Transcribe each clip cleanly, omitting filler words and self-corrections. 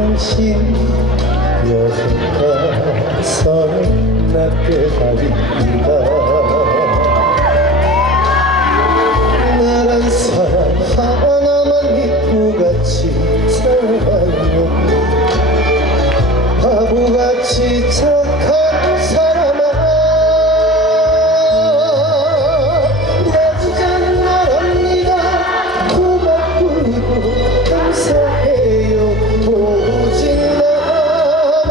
당신 여행가서 낮게 달리다 나란 사람 하나만 믿고 같이 살아요 바보같이 착한 사람아 내 주자는 말합니다 고맙고 감사해요 오직 나만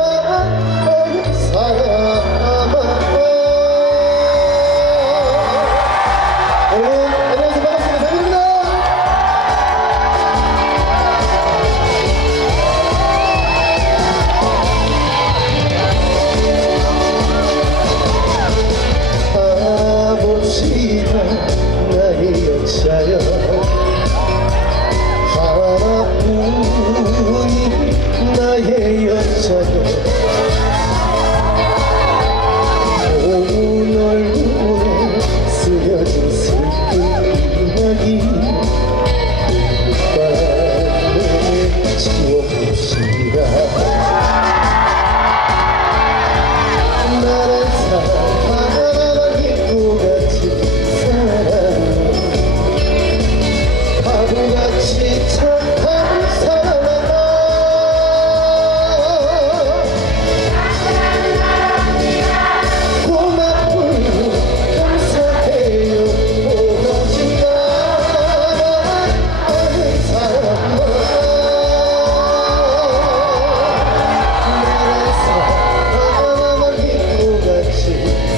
아는 사람아 여러분 안녕하세요 반갑습니다 대입니다 아버지가 나의 여자여 하나뿐이 나의 여자여 고운 얼굴에 쓰여진 슬픈 이야기 눈물바람에 지워봅시다 나란 사람 하나만 믿고 같이 살아요 바보같이 착한 사람아 고맙고 감사해요 오직 나만 아는 사람아 나란 사람 하나만 믿고 같이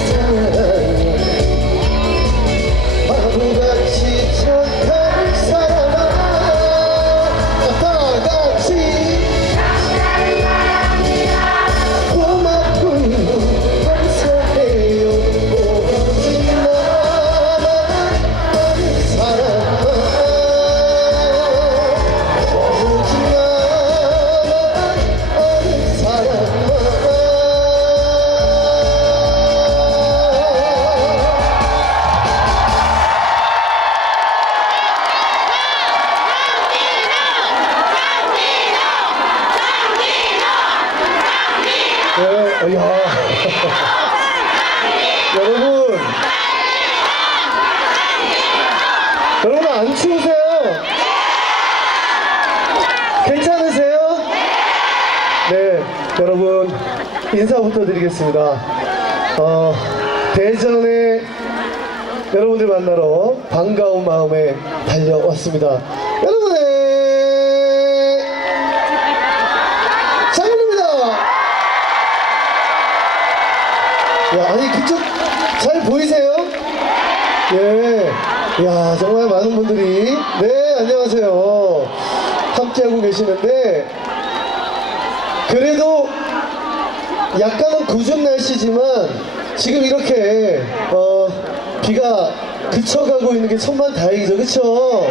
살아요 바보같이 착한 사람아 다같이 고맙고 감사해요 오직 나만 아는 사람아 오직 나만 아는 사람아 네, 야. 여러분 안 추우세요? 괜찮으세요? 네, 여러분 인사부터 드리겠습니다. 대전에 여러분들 만나러 반가운 마음에 달려왔습니다. 여러분의 장현입니다. 야, 아니 그쪽 잘 보이세요? 예. 야, 정말 많은 분들이 네, 안녕하세요. 함께하고 계시는데 그래도 약간은 궂은 날씨지만 지금 이렇게 비가 그쳐가고 있는 게 천만다행이죠. 그쵸?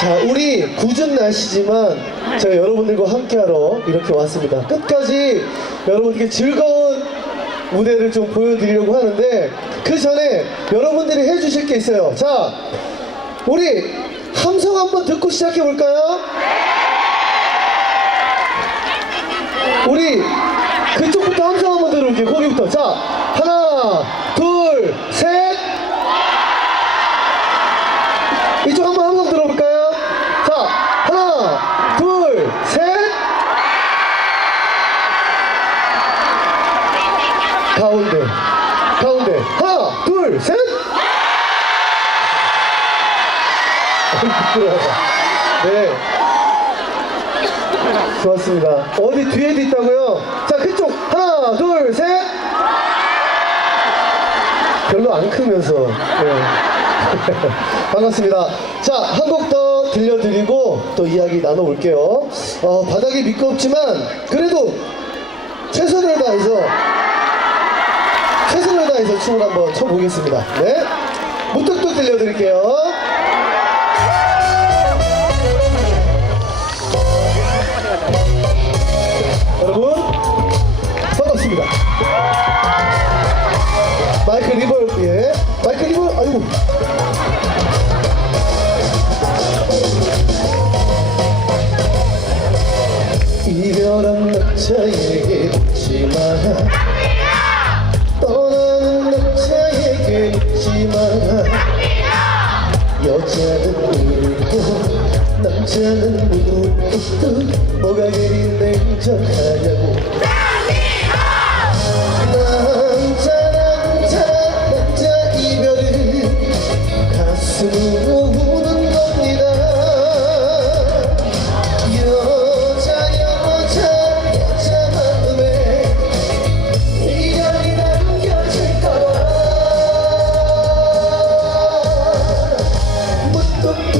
자, 우리 궂은 날씨지만 제가 여러분들과 함께하러 이렇게 왔습니다. 끝까지 여러분께 즐거운 무대를 좀 보여드리려고 하는데 그 전에 여러분들이 해주실 게 있어요. 자, 우리 함성 한번 듣고 시작해 볼까요? 우리 그쪽부터 함성 한번 들어볼게요. 거기부터. 자, 하나, 둘, 셋. 이쪽 한번 함성 들어볼까요? 자, 하나, 둘, 셋. 가운데 하나 둘 셋. 부끄러워. 네, 좋았습니다. 어디 뒤에도 있다고요? 자, 그쪽 하나 둘 셋. 별로 안 크면서. 네. 반갑습니다. 자, 한 곡 더 들려드리고 또 이야기 나눠볼게요. 바닥이 미끄럽지만 그래도 최선을 다해서 춤을 한번 춰보겠습니다. 네, 무뚝뚝 들려드릴게요. 여러분 반갑습니다. 마이크 리버브, 예, 마이크 리버브. 아이고. 이별한 남자에게 묻지마 떠나는 남자에게 묻지마 여자는 울고 남자는 묻고 뭐가 그리 냉정하냐고 남자 이별을 가슴으로 우는 겁니다 여자 마음에 이별이 남겨질까봐 무뚝뚝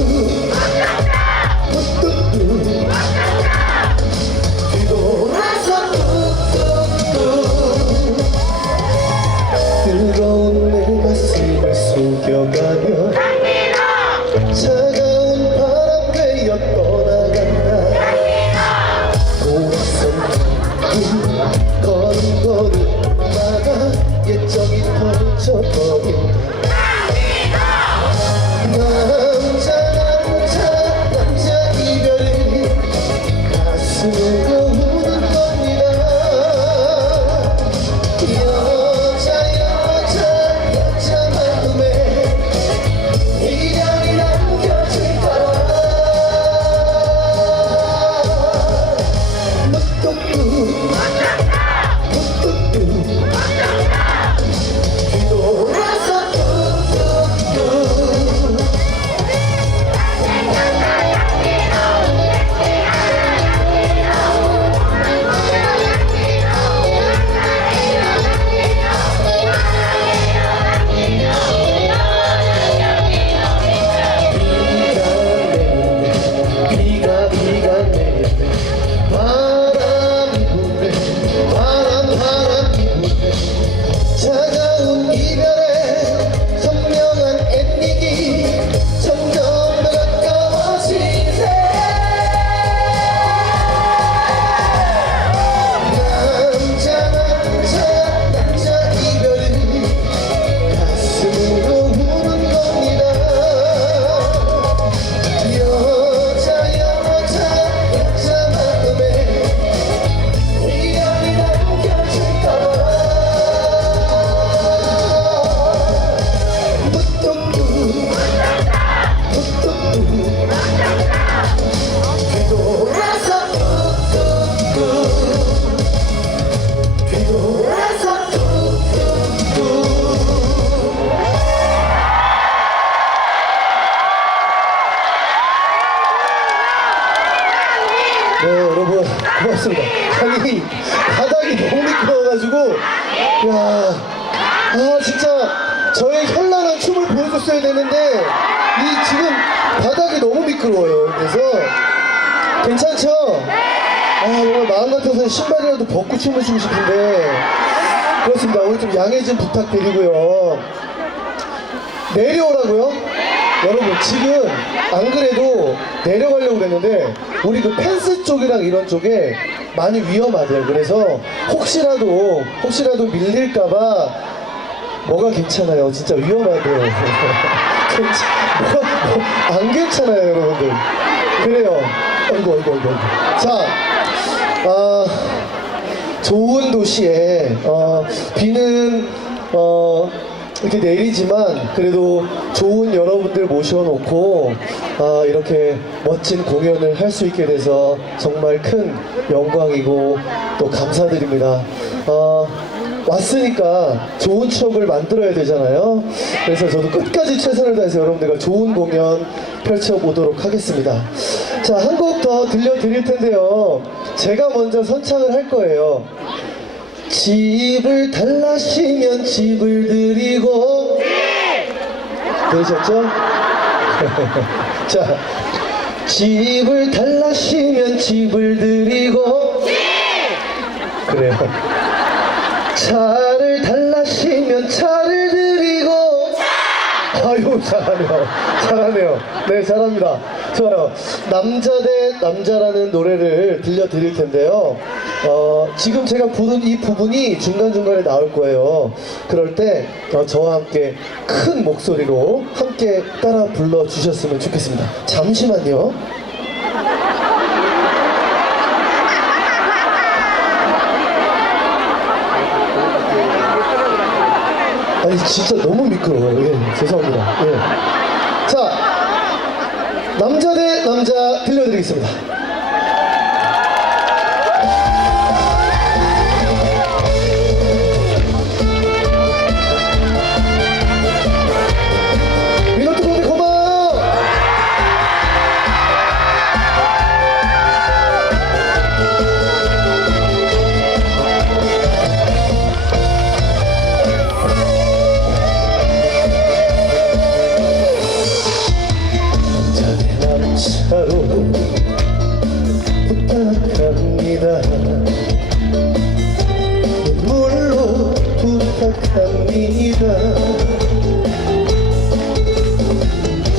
뒤돌아서 뚝뚝뚝 뜨거운 내 가슴을 속여가며 차가운 바람 되어 떠나간다 돌아선 걸음걸음마다 옛적이 펼쳐버린다 남자 이별을 가슴으로 우는 겁니다 여자 마음에 이별이 남겨질까봐 무뚝뚝 뒤돌아서 뚝뚝뚝 비가 내리네 바람이 부네 바람이 부네 차가운 이별의 선명한 엔딩이 점점 더 가까워지네 남자 이별을 가슴으로 우는 겁니다 여자 마음에 이별이 남겨질까봐 무뚝뚝 뒤돌아서 뚝뚝뚝 뒤돌아서 뚝뚝뚝 네 여러분 고맙습니다. 아니 바닥이 너무 미끄러워가지고 진짜 저의 현란한 춤을 보여줬어야 되는데 이 지금 바닥이 너무 미끄러워요. 그래서 괜찮죠? 정말 마음 같아서 신발이라도 벗고 춤을 추고 싶은데 그렇습니다. 오늘 좀 양해 좀 부탁드리고요. 내려오라고요? 여러분 지금 안 그래도 내려가려고 그랬는데 우리 그 펜스 쪽이랑 이런 쪽에 많이 위험하대요. 그래서 혹시라도 밀릴까봐 뭐가 괜찮아요. 진짜 위험하대요. 안 괜찮아요 여러분들. 그래요. 아이고. 자 좋은 도시에 비는 이렇게 내리지만 그래도 좋은 여러분들 모셔놓고 이렇게 멋진 공연을 할 수 있게 돼서 정말 큰 영광이고 또 감사드립니다. 왔으니까 좋은 추억을 만들어야 되잖아요. 그래서 저도 끝까지 최선을 다해서 여러분들과 좋은 공연 펼쳐보도록 하겠습니다. 자, 한 곡 더 들려드릴 텐데요. 제가 먼저 선창을 할 거예요. 집을 달라시면 집을 드리고 들으셨죠? 자, 집을 달라시면 집을 드리고 그래요. 차를 달라시면 차를 드리고 아유 잘하네요. 네, 잘합니다. 좋아요. 남자 대 남자라는 노래를 들려드릴 텐데요. 지금 제가 부른 이 부분이 중간중간에 나올 거예요. 그럴 때 저와 함께 큰 목소리로 함께 따라 불러주셨으면 좋겠습니다. 잠시만요. 진짜 너무 미끄러워요. 예, 죄송합니다. 예. 자, 남자 대 남자 들려드리겠습니다. 민호트 고백 고마워! 차로 부탁합니다. 눈물로 부탁합니다.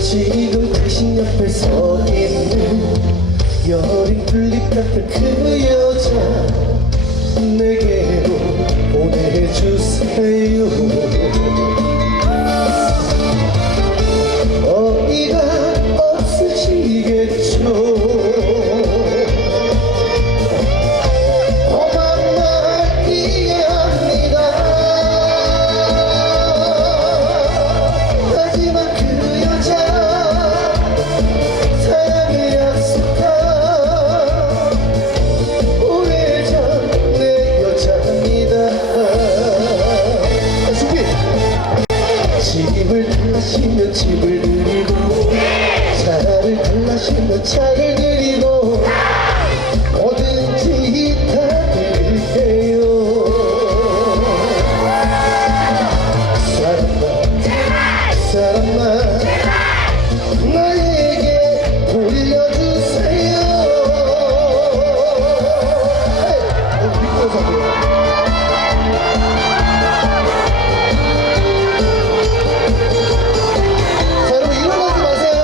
지금 당신 옆에 서 있는 여린 튤립 같은 그 여자 내게로 보내주세요. 어이가 없으시겠죠. 험한 말 이해합니다. 하지만 그 여자 사랑을 약속한 오래전 내 여자입니다. 준비! 집을 달라시면 집을 드리고 차를 달라시면 차를 드리고 뭐든지 다 드릴게요. 사랑만 사랑만 나에게 돌려주세요. 미끄러워서 자, 여러분 일어나지 마세요.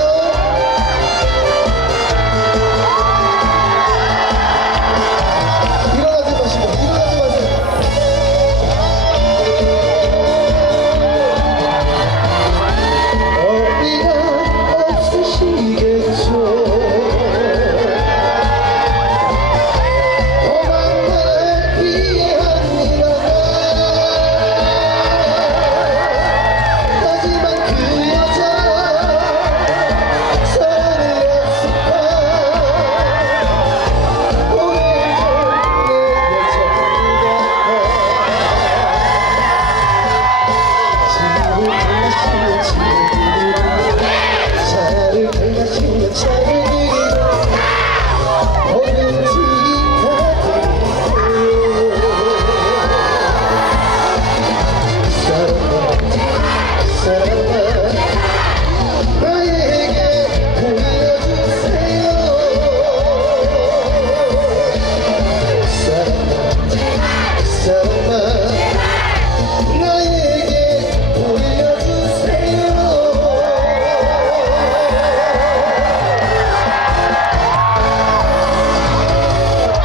일어나지 마시고 일어나지 마세요. 어디가 없으시겠죠. 험한 날 이해합니다. 하지만 그 여자 사랑을 약속한 오래전 내 여자입니다. 집을 달라시면 집을 드리고 차를 달라시면 차를 드리고 뭐든지 다 드릴게요. 사랑만 사랑만 나에게 보여주세요. 사랑만 사랑만 나에게 보여주세요.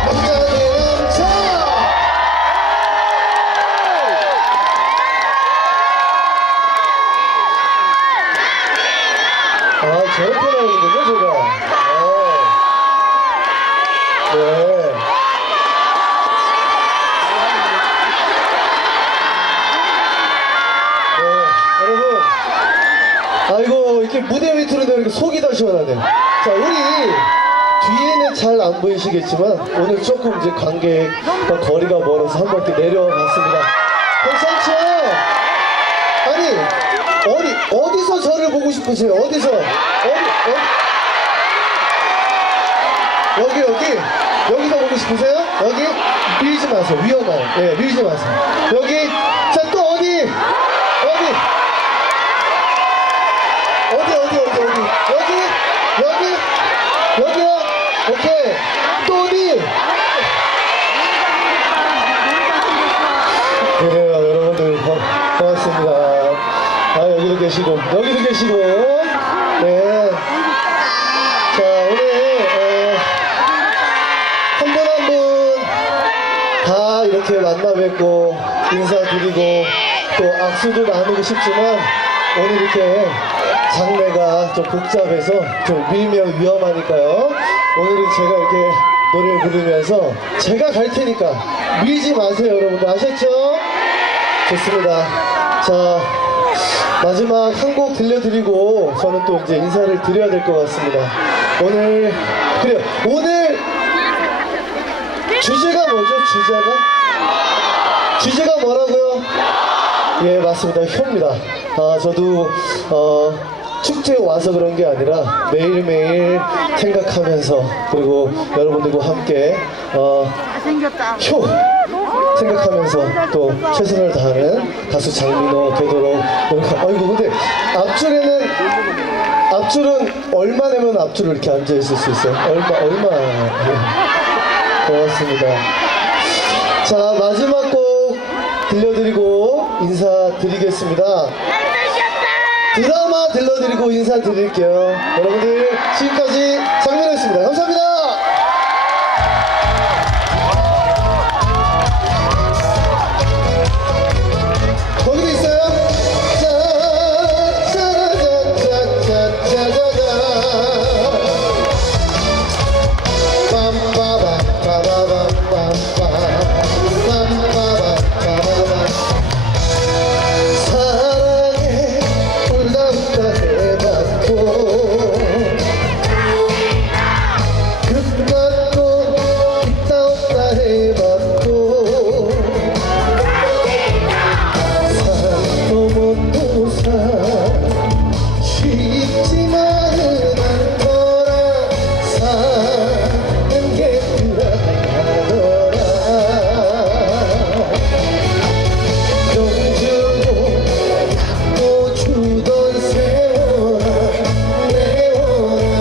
남자 대 남자. 아, 저렇게 나오는군요, 제가. 네. 네, 여러분. 아이고, 이렇게 무대 밑으로 내리니까 속이 다 시원하네. 자, 우리 뒤에는 잘 안 보이시겠지만 오늘 조금 이제 관객과 거리가 멀어서 한 바퀴 내려봤습니다. 괜찮죠? 아니, 어디서 저를 보고 싶으세요? 어디서? 여기서 보고 싶으세요? 여기? 밀지 마세요. 위험해요. 네, 밀지 마세요. 여기? 자, 또 어디? 여기요? 오케이. 또 어디? 그래요, 여러분들. 고맙습니다. 아, 여기도 계시고. 네. 자, 오늘, 한 분 한 분 다 이렇게 만나 뵙고, 인사드리고, 또 악수도 나누고 싶지만, 오늘 이렇게 장례가 좀 복잡해서 좀 밀면 위험하니까요. 오늘은 제가 이렇게 노래를 부르면서 제가 갈 테니까 밀지 마세요, 여러분들. 아셨죠? 좋습니다. 자, 마지막 한 곡 들려드리고 저는 또 이제 인사를 드려야 될 것 같습니다. 오늘 주제가 뭐죠? 주제가 뭐라고요? 예, 맞습니다. 효입니다. 저도 축제에 와서 그런 게 아니라 매일매일 생각하면서 그리고 여러분들과 함께 효 생각하면서 또 최선을 다하는 가수 장민호 되도록 노력합니다. 아이고, 근데 앞줄은 얼마 내면 앞줄을 이렇게 앉아 있을 수 있어요? 얼마. 네. 고맙습니다. 자, 마지막 곡 들려드리고 인사드리겠습니다. 드라마 들려드리고 인사드릴게요. 여러분들 지금까지 장민호였습니다. 감사합니다. 거기도 있어요? 짜자자자자자자자 사랑에 울다 웃다 해봤고 끝났고 있다 없다 해봤고 산도 못도 산 쉽지만은 않더라 사는 게 그렇더라 용주고 약도 주던 세월아 내워라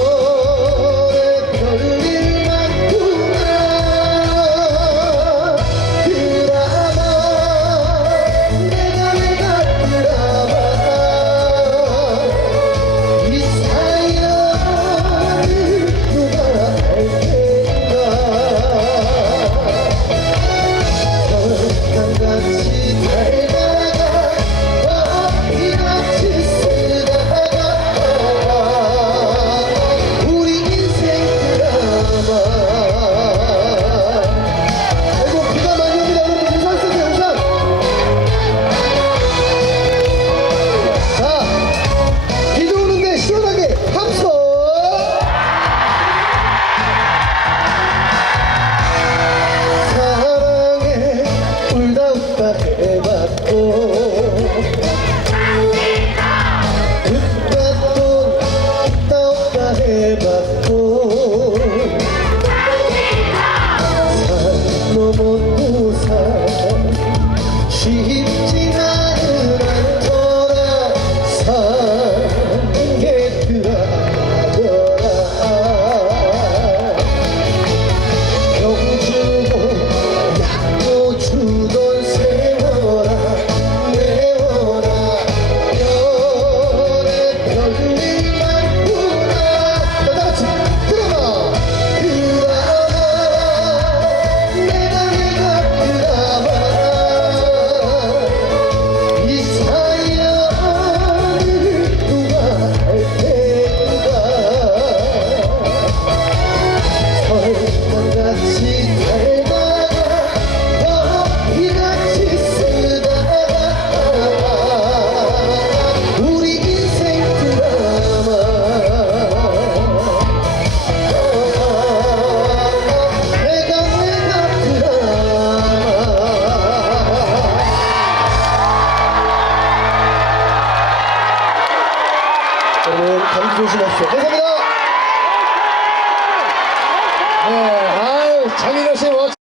별에 별일 많구나 드라마 내가 드라마 이 사연을 누가 알 텐가 설탕같이 달다가 커피같이 쓰다가 우리 인생 드라마 아이고 비가 많이 옵니다. 여러분 우산 쓰세요. 우산. 자, 비도 오는데 시원하게 합성. 사랑에 울다 웃다 해봤고 그깟돈 있다 없다 해봤고 산 넘어도 산 쉽지만은 않더라 사는 게 그하더라 병주고 약도 주던 세월아 내워라 별에 별일 많구나 다같이 드라마 내가 드라마 이 사연을 누가 할 텐가 설탕같이 달다가 커피같이 쓰다가 우리 인생 드라마 내가 드라마 여러분 감기 조심하십시오. 감사합니다. 네, 아유, 장민호 씨